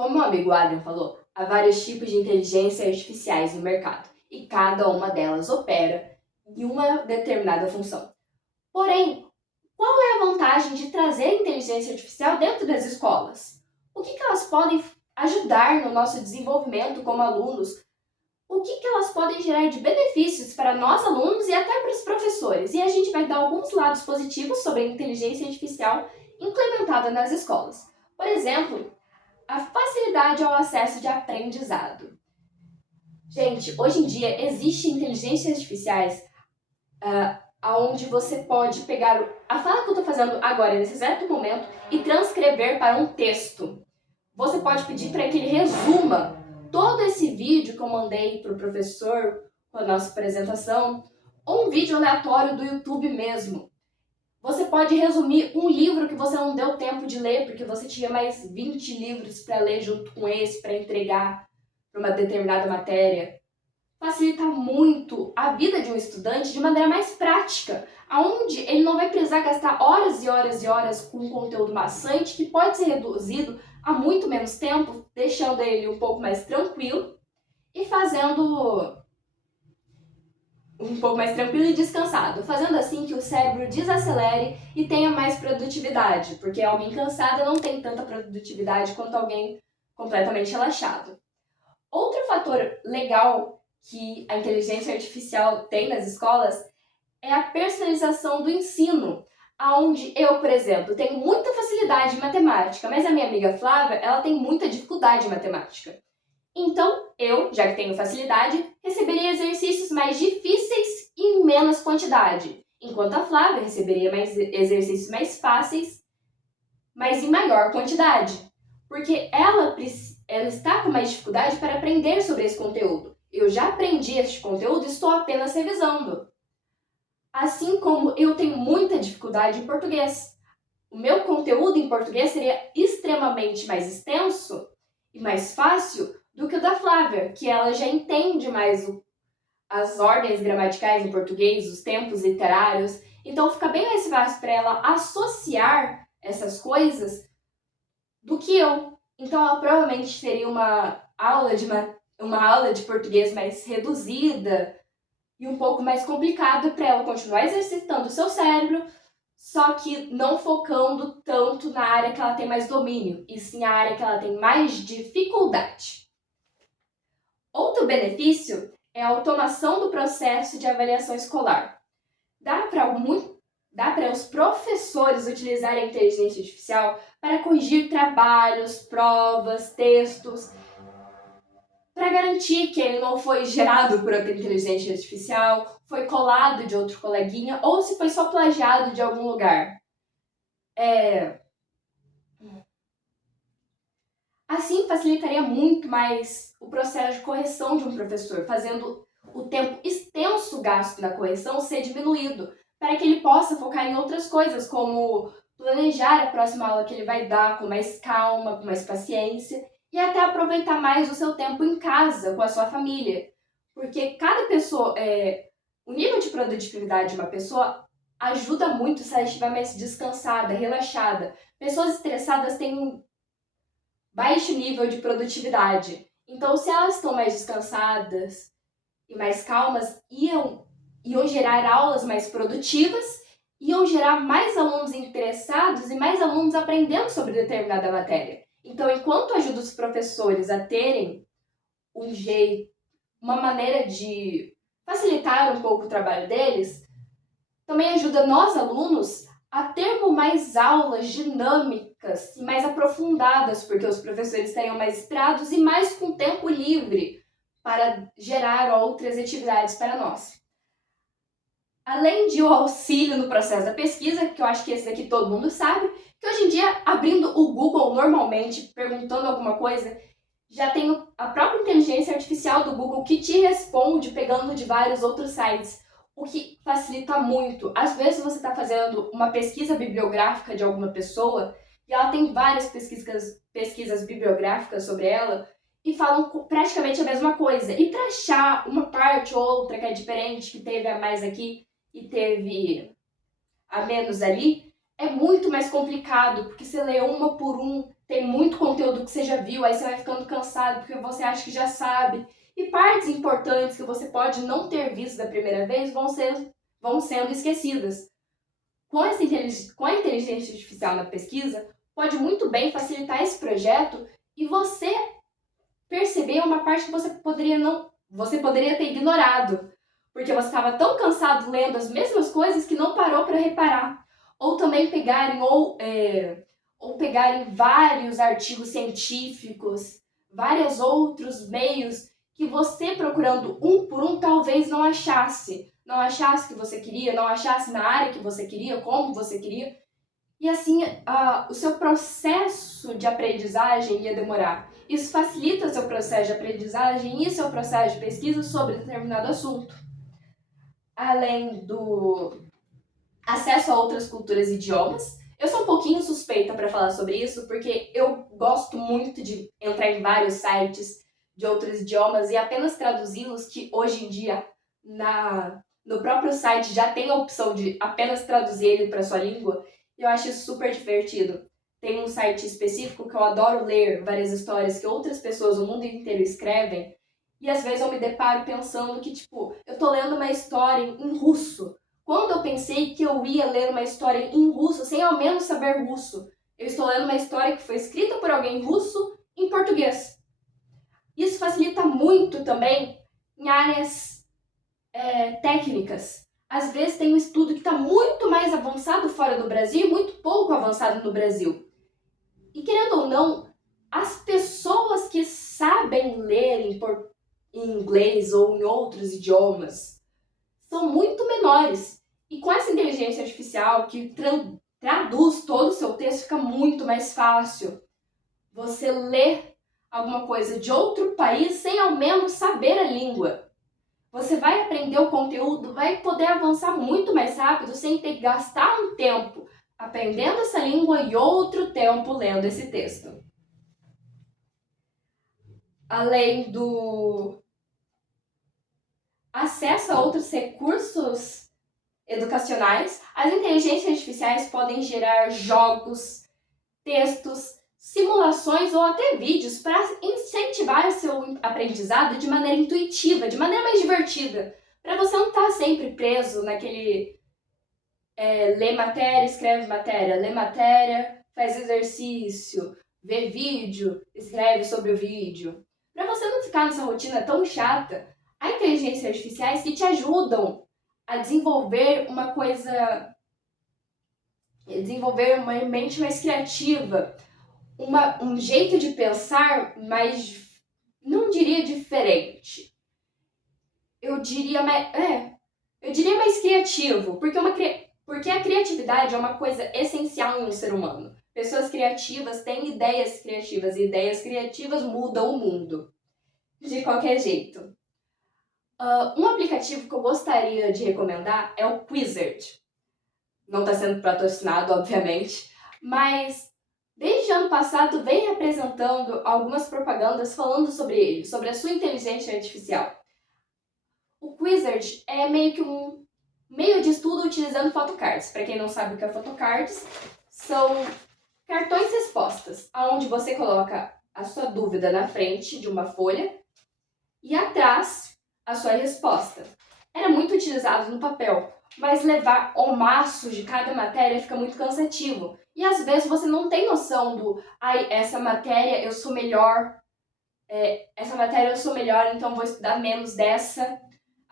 Como o amigo Adam falou, há vários tipos de inteligência artificiais no mercado e cada uma delas opera em uma determinada função. Porém, qual é a vantagem de trazer inteligência artificial dentro das escolas? O que elas podem ajudar no nosso desenvolvimento como alunos? O que elas podem gerar de benefícios para nós alunos e até para os professores? E a gente vai dar alguns lados positivos sobre a inteligência artificial implementada nas escolas. Por exemplo, a facilidade ao acesso de aprendizado. Gente, hoje em dia existem inteligências artificiais onde você pode pegar a fala que eu estou fazendo agora, nesse exato momento, e transcrever para um texto. Você pode pedir para que ele resuma todo esse vídeo que eu mandei para o professor com a nossa apresentação, ou um vídeo aleatório do YouTube mesmo. Você pode resumir um livro que você não deu tempo de ler, porque você tinha mais 20 livros para ler junto com esse, para entregar para uma determinada matéria. Facilita muito a vida de um estudante de maneira mais prática, aonde ele não vai precisar gastar horas e horas e horas com um conteúdo maçante que pode ser reduzido a muito menos tempo, deixando ele um pouco mais tranquilo e descansado, fazendo assim que o cérebro desacelere e tenha mais produtividade, porque alguém cansado não tem tanta produtividade quanto alguém completamente relaxado. Outro fator legal que a inteligência artificial tem nas escolas é a personalização do ensino, onde eu, por exemplo, tenho muita facilidade em matemática, mas a minha amiga Flávia, ela tem muita dificuldade em matemática. Então, eu, já que tenho facilidade, receberia exercícios mais difíceis e em menos quantidade, enquanto a Flávia receberia exercícios mais fáceis, mas em maior quantidade, porque ela está com mais dificuldade para aprender sobre esse conteúdo. Eu já aprendi este conteúdo e estou apenas revisando. Assim como eu tenho muita dificuldade em português. O meu conteúdo em português seria extremamente mais extenso e mais fácil do que o da Flávia, que ela já entende mais as ordens gramaticais em português, os tempos literários. Então fica bem mais fácil para ela associar essas coisas do que eu. Então ela provavelmente teria uma aula de português mais reduzida e um pouco mais complicada para ela continuar exercitando o seu cérebro, só que não focando tanto na área que ela tem mais domínio, e sim a área que ela tem mais dificuldade. Outro benefício é a automação do processo de avaliação escolar. Dá para os professores utilizarem a inteligência artificial para corrigir trabalhos, provas, textos, para garantir que ele não foi gerado por outra inteligência artificial, foi colado de outro coleguinha ou se foi só plagiado de algum lugar. Assim facilitaria muito mais o processo de correção de um professor, fazendo o tempo extenso gasto na correção ser diminuído, para que ele possa focar em outras coisas, como planejar a próxima aula que ele vai dar com mais calma, com mais paciência, e até aproveitar mais o seu tempo em casa, com a sua família. Porque cada pessoa, o nível de produtividade de uma pessoa ajuda muito se ela estiver mais descansada, relaxada. Pessoas estressadas têm um baixo nível de produtividade. Então, se elas estão mais descansadas e mais calmas, iam gerar aulas mais produtivas, iam gerar mais alunos interessados e mais alunos aprendendo sobre determinada matéria. Então, enquanto ajuda os professores a terem uma maneira de facilitar um pouco o trabalho deles, também ajuda nós, alunos, a termos mais aulas dinâmicas e mais aprofundadas, porque os professores estariam mais inspirados e mais com tempo livre para gerar outras atividades para nós. Além de o auxílio no processo da pesquisa, que eu acho que esse daqui todo mundo sabe, que hoje em dia, abrindo o Google normalmente, perguntando alguma coisa, já tem a própria inteligência artificial do Google que te responde pegando de vários outros sites, o que facilita muito. Às vezes você está fazendo uma pesquisa bibliográfica de alguma pessoa e ela tem várias pesquisas bibliográficas sobre ela e falam praticamente a mesma coisa. E para achar uma parte ou outra que é diferente, que teve a mais aqui e teve a menos ali, é muito mais complicado, porque você lê uma por um, tem muito conteúdo que você já viu, aí você vai ficando cansado porque você acha que já sabe. E partes importantes que você pode não ter visto da primeira vez vão sendo esquecidas. Com a inteligência artificial na pesquisa, pode muito bem facilitar esse projeto e você perceber uma parte que você poderia ter ignorado, porque você estava tão cansado lendo as mesmas coisas que não parou para reparar. Ou também pegarem vários artigos científicos, vários outros meios que você procurando um por um talvez não achasse o que você queria, não achasse na área que você queria, como você queria. E assim, o seu processo de aprendizagem ia demorar. Isso facilita seu processo de aprendizagem e seu processo de pesquisa sobre determinado assunto. Além do acesso a outras culturas e idiomas. Eu sou um pouquinho suspeita para falar sobre isso, porque eu gosto muito de entrar em vários sites de outros idiomas e apenas traduzi-los, que hoje em dia no próprio site já tem a opção de apenas traduzir ele para sua língua, e eu acho isso super divertido. Tem um site específico que eu adoro ler várias histórias que outras pessoas do mundo inteiro escrevem, e às vezes eu me deparo pensando que, tipo, eu tô lendo uma história em russo. Quando eu pensei que eu ia ler uma história em russo, sem ao menos saber russo, eu estou lendo uma história que foi escrita por alguém russo em português. Isso facilita muito também em áreas técnicas. Às vezes tem um estudo que está muito mais avançado fora do Brasil e muito pouco avançado no Brasil. E querendo ou não, as pessoas que sabem ler em inglês ou em outros idiomas são muito menores. E com essa inteligência artificial que traduz todo o seu texto, fica muito mais fácil você ler alguma coisa de outro país sem ao menos saber a língua. Você vai aprender o conteúdo, vai poder avançar muito mais rápido sem ter que gastar um tempo aprendendo essa língua e outro tempo lendo esse texto. Além do acesso a outros recursos educacionais, as inteligências artificiais podem gerar jogos, textos, simulações ou até vídeos para incentivar o seu aprendizado de maneira intuitiva, de maneira mais divertida, para você não estar sempre preso naquele lê matéria, escreve matéria, lê matéria, faz exercício, vê vídeo, escreve sobre o vídeo. Para você não ficar nessa rotina tão chata, há inteligências artificiais que te ajudam a desenvolver uma mente mais criativa, um jeito de pensar mais, não diria diferente, eu diria mais criativo, porque a criatividade é uma coisa essencial em um ser humano. Pessoas criativas têm ideias criativas, e ideias criativas mudam o mundo, de qualquer jeito. Um aplicativo que eu gostaria de recomendar é o Quizlet. Não está sendo patrocinado, obviamente, mas desde ano passado vem apresentando algumas propagandas falando sobre ele, sobre a sua inteligência artificial. O Quizlet é meio que um meio de estudo utilizando photocards. Para quem não sabe o que é photocards, são cartões-respostas, onde você coloca a sua dúvida na frente de uma folha e atrás a sua resposta. Era muito utilizado no papel, mas levar ao maço de cada matéria fica muito cansativo. E às vezes você não tem noção essa matéria eu sou melhor, então vou estudar menos dessa.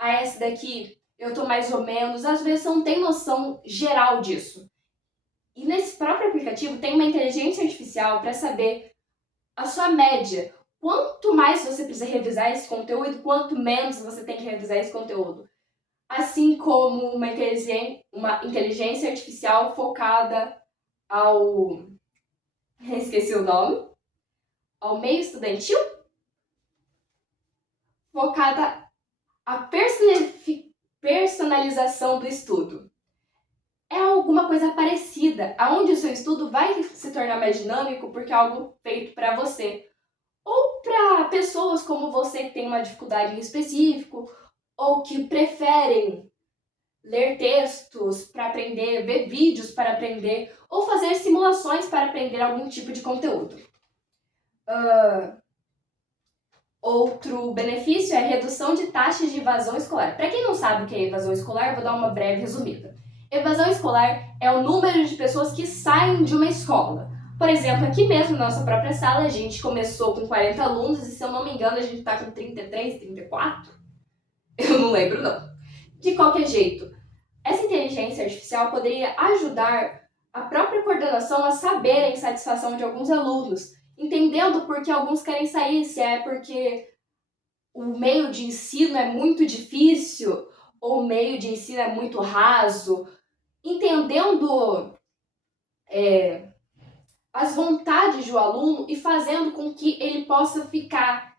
Essa daqui eu tô mais ou menos. Às vezes você não tem noção geral disso. E nesse próprio aplicativo tem uma inteligência artificial para saber a sua média. Quanto mais você precisa revisar esse conteúdo, quanto menos você tem que revisar esse conteúdo. Assim como uma inteligência artificial focada esqueci o nome, ao meio estudantil, focada à personalização do estudo. É alguma coisa parecida, aonde o seu estudo vai se tornar mais dinâmico porque é algo feito para você. Ou para pessoas como você que tem uma dificuldade em específico, ou que preferem ler textos para aprender, ver vídeos para aprender ou fazer simulações para aprender algum tipo de conteúdo. Outro benefício é a redução de taxas de evasão escolar. Para quem não sabe o que é evasão escolar, vou dar uma breve resumida. Evasão escolar é o número de pessoas que saem de uma escola. Por exemplo, aqui mesmo na nossa própria sala, a gente começou com 40 alunos e, se eu não me engano, a gente está com 33, 34? Eu não lembro, não. De qualquer jeito, essa inteligência artificial poderia ajudar a própria coordenação a saber a insatisfação de alguns alunos, entendendo por que alguns querem sair, se é porque o meio de ensino é muito difícil ou o meio de ensino é muito raso, entendendo as vontades do aluno e fazendo com que ele possa ficar,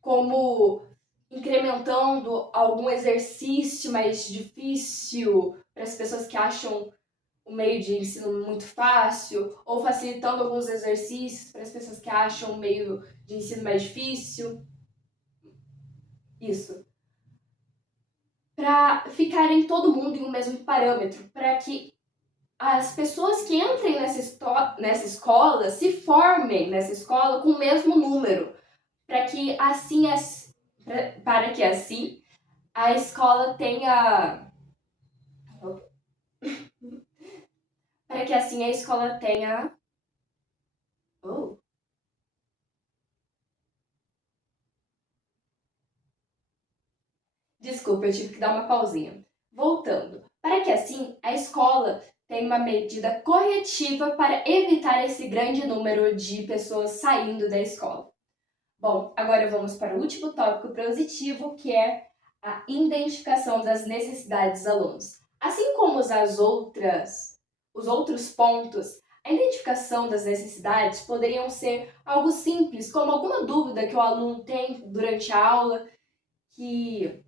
como incrementando algum exercício mais difícil para as pessoas que acham o meio de ensino muito fácil, ou facilitando alguns exercícios para as pessoas que acham o meio de ensino mais difícil. Isso. Para ficarem todo mundo em um mesmo parâmetro, para que as pessoas que entrem nessa escola se formem nessa escola com o mesmo número, para que assim a escola tenha para que assim a escola tenha Desculpa, eu tive que dar uma pausinha. Voltando. Para que assim a escola tenha uma medida corretiva para evitar esse grande número de pessoas saindo da escola. Bom, agora vamos para o último tópico positivo, que é a identificação das necessidades dos alunos. Assim como os outros pontos, a identificação das necessidades poderiam ser algo simples, como alguma dúvida que o aluno tem durante a aula, que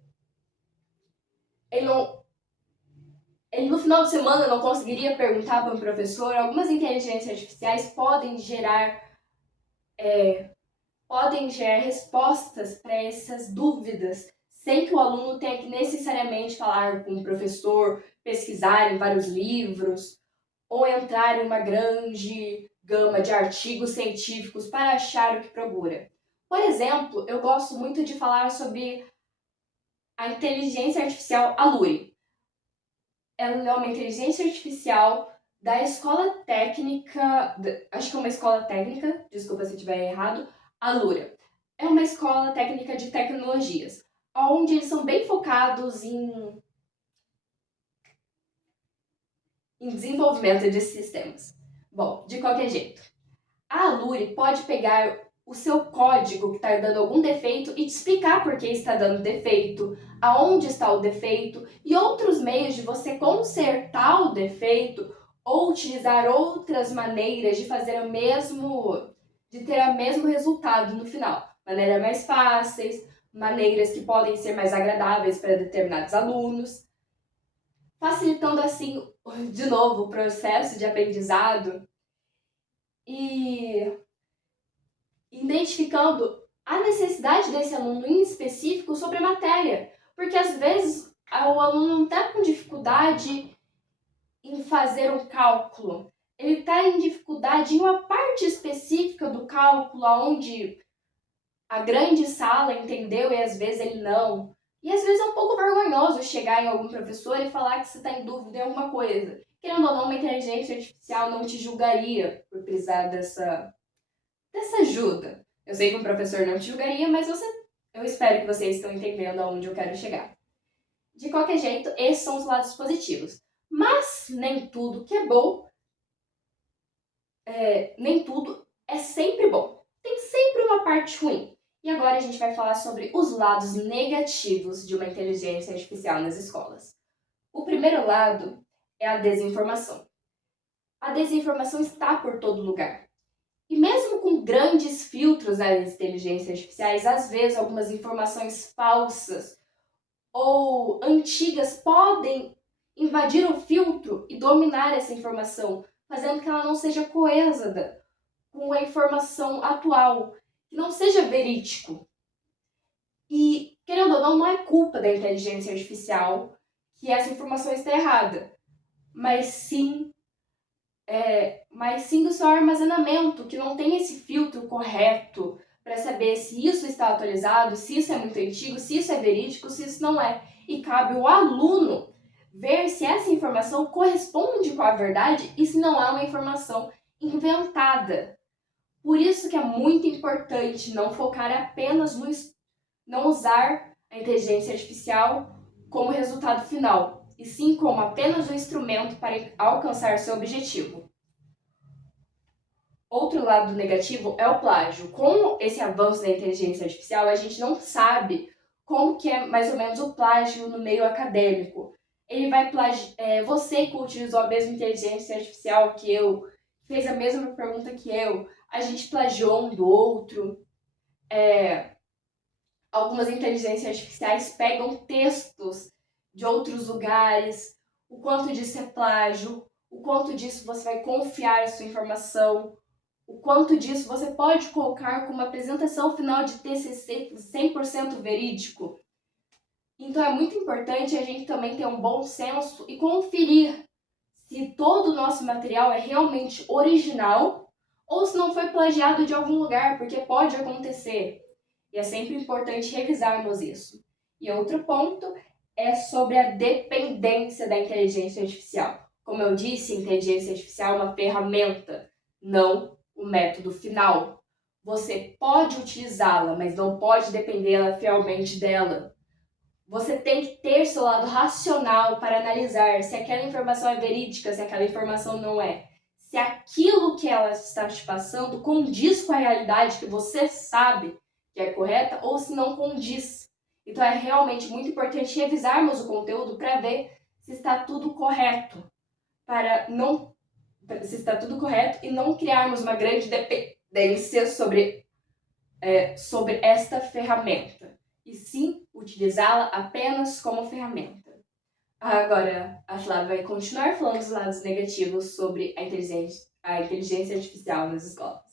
ele no final de semana não conseguiria perguntar para um professor. Algumas inteligências artificiais podem gerar respostas para essas dúvidas, sem que o aluno tenha que necessariamente falar com o professor, pesquisar em vários livros, ou entrar em uma grande gama de artigos científicos para achar o que procura. Por exemplo, eu gosto muito de falar sobre a inteligência artificial Aluri. Ela é uma inteligência artificial da escola técnica, acho que é uma escola técnica, desculpa se eu estiver errado, Alura. É uma escola técnica de tecnologias, onde eles são bem focados em desenvolvimento de sistemas. Bom, de qualquer jeito, a Aluri pode pegar o seu código que está dando algum defeito e te explicar por que está dando defeito, aonde está o defeito e outros meios de você consertar o defeito ou utilizar outras maneiras de fazer de ter o mesmo resultado no final. Maneiras mais fáceis, maneiras que podem ser mais agradáveis para determinados alunos, facilitando assim, de novo, o processo de aprendizado e identificando a necessidade desse aluno em específico sobre a matéria. Porque às vezes o aluno não está com dificuldade em fazer um cálculo, ele está em dificuldade em uma parte específica do cálculo, onde a grande sala entendeu e às vezes ele não. E às vezes é um pouco vergonhoso chegar em algum professor e falar que você está em dúvida em alguma coisa. Querendo ou não, uma inteligência artificial não te julgaria por precisar dessa ajuda. Eu sei que um professor não te julgaria, mas eu espero que vocês estão entendendo aonde eu quero chegar. De qualquer jeito, esses são os lados positivos. Mas nem tudo que é bom, nem tudo é sempre bom. Tem sempre uma parte ruim. E agora a gente vai falar sobre os lados negativos de uma inteligência artificial nas escolas. O primeiro lado é a desinformação. A desinformação está por todo lugar. E mesmo com grandes filtros nas inteligências artificiais, às vezes algumas informações falsas ou antigas podem invadir o filtro e dominar essa informação, fazendo que ela não seja coesa com a informação atual, que não seja verídico. E, querendo ou não, não é culpa da inteligência artificial que essa informação está errada, mas sim do seu armazenamento, que não tem esse filtro correto para saber se isso está atualizado, se isso é muito antigo, se isso é verídico, se isso não é. E cabe ao aluno ver se essa informação corresponde com a verdade e se não é uma informação inventada. Por isso que é muito importante não focar apenas não usar a inteligência artificial como resultado final, e sim como apenas um instrumento para alcançar seu objetivo. Outro lado negativo é o plágio. Com esse avanço da inteligência artificial, a gente não sabe como que é mais ou menos o plágio no meio acadêmico. Ele vai plagiar, você que utilizou a mesma inteligência artificial que eu, fez a mesma pergunta que eu, a gente plagiou um do outro. Algumas inteligências artificiais pegam textos de outros lugares, o quanto disso é plágio, o quanto disso você vai confiar a sua informação, o quanto disso você pode colocar como apresentação final de TCC 100% verídico. Então é muito importante a gente também ter um bom senso e conferir se todo o nosso material é realmente original ou se não foi plagiado de algum lugar, porque pode acontecer. E é sempre importante revisarmos isso. E outro ponto é sobre a dependência da inteligência artificial. Como eu disse, a inteligência artificial é uma ferramenta, não o método final. Você pode utilizá-la, mas não pode depender fielmente dela. Você tem que ter seu lado racional para analisar se aquela informação é verídica, se aquela informação não é. Se aquilo que ela está te passando condiz com a realidade que você sabe que é correta ou se não condiz. Então é realmente muito importante revisarmos o conteúdo para ver se está tudo correto, se está tudo correto e não criarmos uma grande dependência sobre esta ferramenta, e sim utilizá-la apenas como ferramenta. Agora, a Flávia vai continuar falando dos lados negativos sobre a inteligência artificial nas escolas.